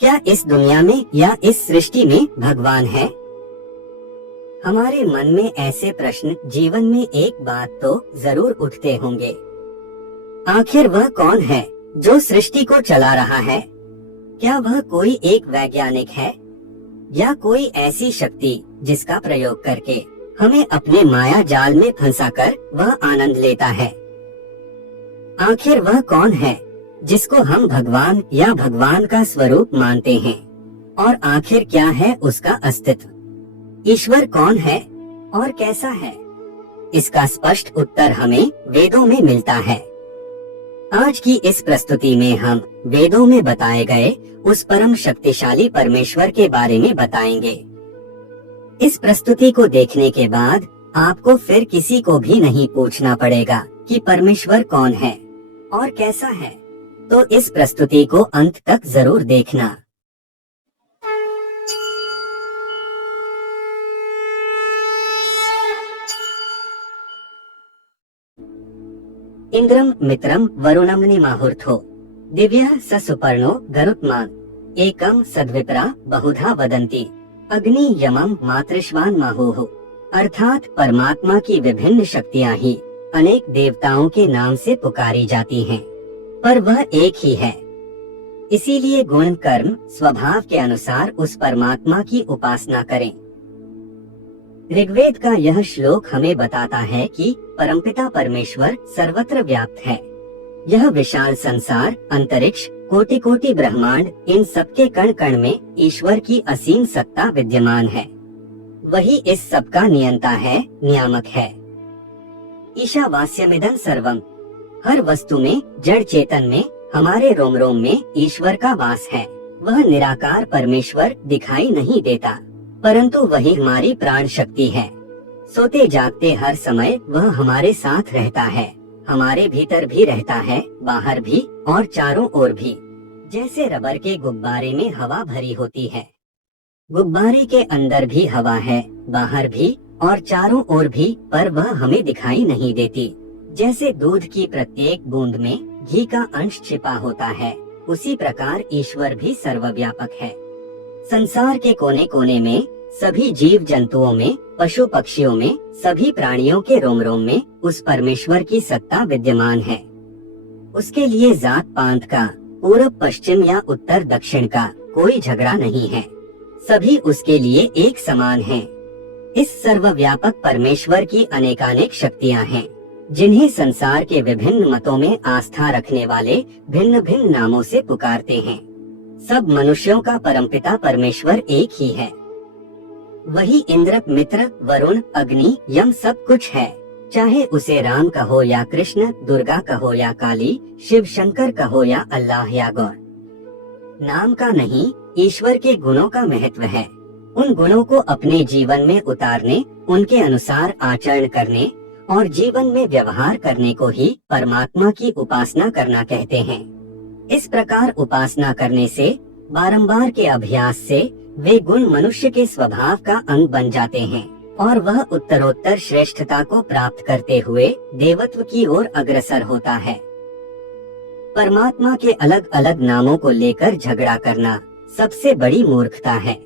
क्या इस दुनिया में या इस सृष्टि में भगवान है? हमारे मन में ऐसे प्रश्न जीवन में एक बात तो जरूर उठते होंगे। आखिर वह कौन है जो सृष्टि को चला रहा है? क्या वह कोई एक वैज्ञानिक है या कोई ऐसी शक्ति जिसका प्रयोग करके हमें अपने माया जाल में फंसाकर वह आनंद लेता है? आखिर वह कौन है जिसको हम भगवान या भगवान का स्वरूप मानते हैं? और आखिर क्या है उसका अस्तित्व? ईश्वर कौन है और कैसा है? इसका स्पष्ट उत्तर हमें वेदों में मिलता है। आज की इस प्रस्तुति में हम वेदों में बताए गए उस परम शक्तिशाली परमेश्वर के बारे में बताएंगे। इस प्रस्तुति को देखने के बाद आपको फिर किसी को भी नहीं पूछना पड़ेगा कि परमेश्वर कौन है और कैसा है। तो इस प्रस्तुति को अंत तक जरूर देखना। इंद्रम मित्रम वरुणम निमाहुर्थो दिव्यः स सुपर्णो गरुत्मान एकम सद्विप्रा बहुधा वदन्ति अग्नि यमम मातृश्वान माहुः। अर्थात परमात्मा की विभिन्न शक्तियाँ ही अनेक देवताओं के नाम से पुकारी जाती हैं, पर वह एक ही है। इसीलिए गुण कर्म स्वभाव के अनुसार उस परमात्मा की उपासना करें। ऋग्वेद का यह श्लोक हमें बताता है कि परमपिता परमेश्वर सर्वत्र व्याप्त है। यह विशाल संसार, अंतरिक्ष, कोटि कोटि ब्रह्मांड, इन सबके कण कण में ईश्वर की असीम सत्ता विद्यमान है। वही इस सब का नियंता है, नियामक है। ईशावास्यमिदं सर्वम, हर वस्तु में, जड़ चेतन में, हमारे रोम रोम में ईश्वर का वास है। वह निराकार परमेश्वर दिखाई नहीं देता, परंतु वही हमारी प्राण शक्ति है। सोते जागते हर समय वह हमारे साथ रहता है, हमारे भीतर भी रहता है, बाहर भी और चारों ओर भी। जैसे रबर के गुब्बारे में हवा भरी होती है, गुब्बारे के अंदर भी हवा है, बाहर भी और चारों ओर भी, पर वह हमें दिखाई नहीं देती। जैसे दूध की प्रत्येक बूंद में घी का अंश छिपा होता है, उसी प्रकार ईश्वर भी सर्वव्यापक है। संसार के कोने कोने में, सभी जीव जंतुओं में, पशु पक्षियों में, सभी प्राणियों के रोम रोम में उस परमेश्वर की सत्ता विद्यमान है। उसके लिए जात पांत का, पूर्व पश्चिम या उत्तर दक्षिण का कोई झगड़ा नहीं है। सभी उसके लिए एक समान हैं। इस सर्वव्यापक परमेश्वर की अनेकानेक शक्तियाँ हैं, जिन्हें संसार के विभिन्न मतों में आस्था रखने वाले भिन्न भिन्न नामों से पुकारते हैं। सब मनुष्यों का परमपिता परमेश्वर एक ही है। वही इंद्र, मित्र, वरुण, अग्नि, यम सब कुछ है। चाहे उसे राम कहो या कृष्ण, दुर्गा कहो या काली, शिव शंकर कहो या अल्लाह या गौर। नाम का नहीं, ईश्वर के गुणों का महत्व है। उन गुणों को अपने जीवन में उतारने, उनके अनुसार आचरण करने और जीवन में व्यवहार करने को ही परमात्मा की उपासना करना कहते हैं। इस प्रकार उपासना करने से, बारंबार के अभ्यास से वे गुण मनुष्य के स्वभाव का अंग बन जाते हैं और वह उत्तरोत्तर श्रेष्ठता को प्राप्त करते हुए देवत्व की ओर अग्रसर होता है। परमात्मा के अलग अलग नामों को लेकर झगड़ा करना सबसे बड़ी मूर्खता है।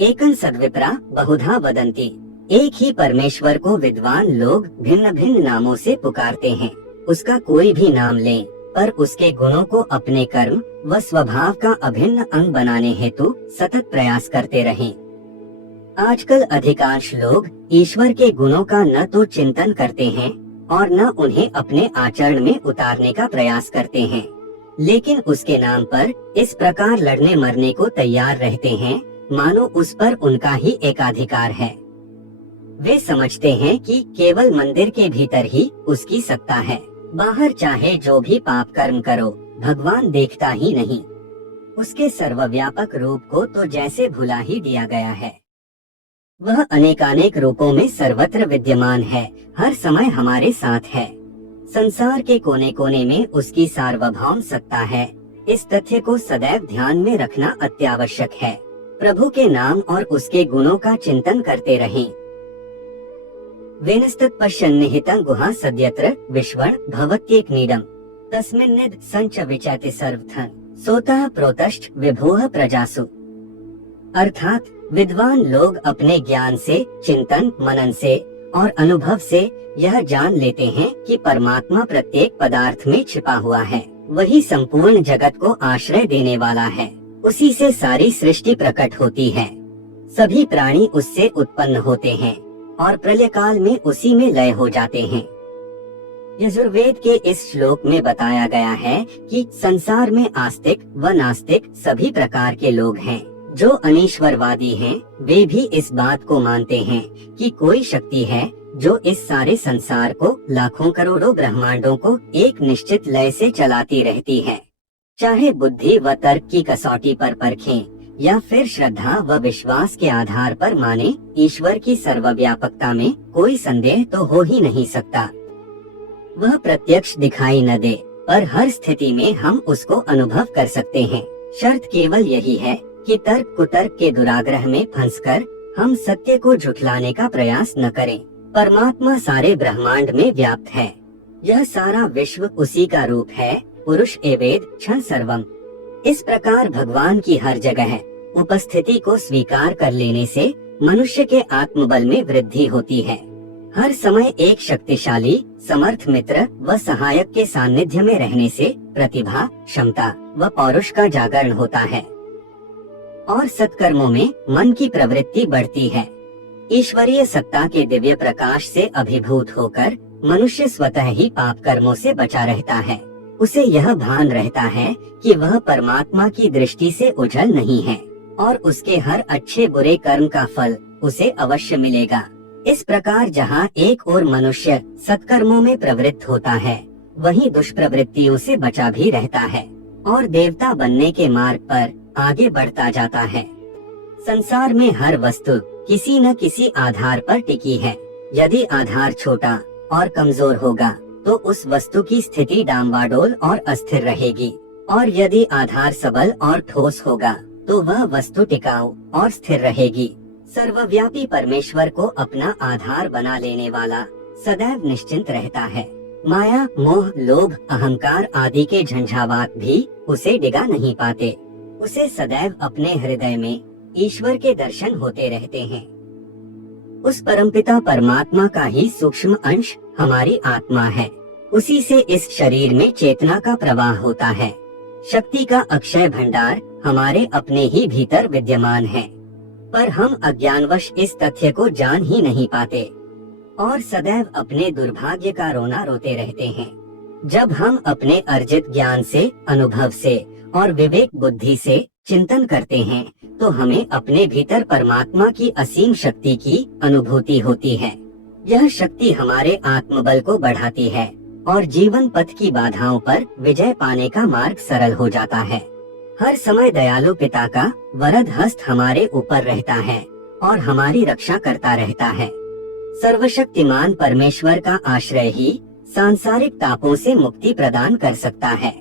एकं सद्विप्रा बहुधा वदन्ति, एक ही परमेश्वर को विद्वान लोग भिन्न भिन्न नामों से पुकारते हैं। उसका कोई भी नाम लें, पर उसके गुणों को अपने कर्म व स्वभाव का अभिन्न अंग बनाने हेतु सतत प्रयास करते रहें। आजकल अधिकांश लोग ईश्वर के गुणों का न तो चिंतन करते हैं और न उन्हें अपने आचरण में उतारने का प्रयास करते हैं, लेकिन उसके नाम पर इस प्रकार लड़ने मरने को तैयार रहते हैं मानो उस पर उनका ही एकाधिकार है। वे समझते हैं कि केवल मंदिर के भीतर ही उसकी सत्ता है, बाहर चाहे जो भी पाप कर्म करो, भगवान देखता ही नहीं। उसके सर्वव्यापक रूप को तो जैसे भुला ही दिया गया है। वह अनेकानेक रूपों में सर्वत्र विद्यमान है, हर समय हमारे साथ है। संसार के कोने कोने में उसकी सार्वभौम सत्ता है। इस तथ्य को सदैव ध्यान में रखना अत्यावश्यक है। प्रभु के नाम और उसके गुणों का चिंतन करते रहें। वेनस्तत् पश्यन्निहितं गुहा सद्यत्र विश्वं भवत्येक नीडम तस्मिन्निध संच विचैति सर्वथन सोतः प्रोतश्च विभुः प्रजासु। अर्थात विद्वान लोग अपने ज्ञान से, चिंतन मनन से और अनुभव से यह जान लेते हैं कि परमात्मा प्रत्येक पदार्थ में छिपा हुआ है। वही संपूर्ण जगत को आश्रय देने वाला है। उसी से सारी सृष्टि प्रकट होती है। सभी प्राणी उससे उत्पन्न होते हैं और प्रलय काल में उसी में लय हो जाते हैं। यजुर्वेद के इस श्लोक में बताया गया है कि संसार में आस्तिक व नास्तिक सभी प्रकार के लोग हैं। जो अनीश्वरवादी हैं, वे भी इस बात को मानते हैं कि कोई शक्ति है जो इस सारे संसार को, लाखों करोड़ों ब्रह्मांडों को एक निश्चित लय से चलाती रहती है। चाहे बुद्धि व तर्क की कसौटी पर परखें या फिर श्रद्धा व विश्वास के आधार पर माने, ईश्वर की सर्वव्यापकता में कोई संदेह तो हो ही नहीं सकता। वह प्रत्यक्ष दिखाई न दे, पर हर स्थिति में हम उसको अनुभव कर सकते हैं। शर्त केवल यही है कि तर्क कुतर्क के दुराग्रह में फंसकर हम सत्य को झुठलाने का प्रयास न करें। परमात्मा सारे ब्रह्मांड में व्याप्त है। यह सारा विश्व उसी का रूप है। पुरुष एवेद क्षण सर्वम। इस प्रकार भगवान की हर जगह उपस्थिति को स्वीकार कर लेने से मनुष्य के आत्मबल में वृद्धि होती है। हर समय एक शक्तिशाली समर्थ मित्र व सहायक के सानिध्य में रहने से प्रतिभा, क्षमता व पौरुष का जागरण होता है और सत्कर्मों में मन की प्रवृत्ति बढ़ती है। ईश्वरीय सत्ता के दिव्य प्रकाश से अभिभूत होकर मनुष्य स्वतः ही पाप कर्मों से बचा रहता है। उसे यह भान रहता है कि वह परमात्मा की दृष्टि से उजल नहीं है और उसके हर अच्छे बुरे कर्म का फल उसे अवश्य मिलेगा। इस प्रकार जहाँ एक ओर मनुष्य सत्कर्मों में प्रवृत्त होता है, वहीं दुष्प्रवृत्तियों से बचा भी रहता है और देवता बनने के मार्ग पर आगे बढ़ता जाता है। संसार में हर वस्तु किसी न किसी आधार पर टिकी है। यदि आधार छोटा और कमजोर होगा तो उस वस्तु की स्थिति डामाडोल और अस्थिर रहेगी, और यदि आधार सबल और ठोस होगा तो वह वस्तु टिकाऊ और स्थिर रहेगी। सर्वव्यापी परमेश्वर को अपना आधार बना लेने वाला सदैव निश्चिंत रहता है। माया, मोह, लोभ, अहंकार आदि के झंझावात भी उसे डिगा नहीं पाते। उसे सदैव अपने हृदय में ईश्वर के दर्शन होते रहते हैं। उस परमपिता परमात्मा का ही सूक्ष्म अंश हमारी आत्मा है। उसी से इस शरीर में चेतना का प्रवाह होता है। शक्ति का अक्षय भंडार हमारे अपने ही भीतर विद्यमान है, पर हम अज्ञानवश इस तथ्य को जान ही नहीं पाते और सदैव अपने दुर्भाग्य का रोना रोते रहते हैं। जब हम अपने अर्जित ज्ञान से, अनुभव से और विवेक बुद्धि से चिंतन करते हैं तो हमें अपने भीतर परमात्मा की असीम शक्ति की अनुभूति होती है। यह शक्ति हमारे आत्मबल को बढ़ाती है और जीवन पथ की बाधाओं पर विजय पाने का मार्ग सरल हो जाता है। हर समय दयालु पिता का वरद हस्त हमारे ऊपर रहता है और हमारी रक्षा करता रहता है। सर्वशक्तिमान परमेश्वर का आश्रय ही सांसारिक तापों से मुक्ति प्रदान कर सकता है।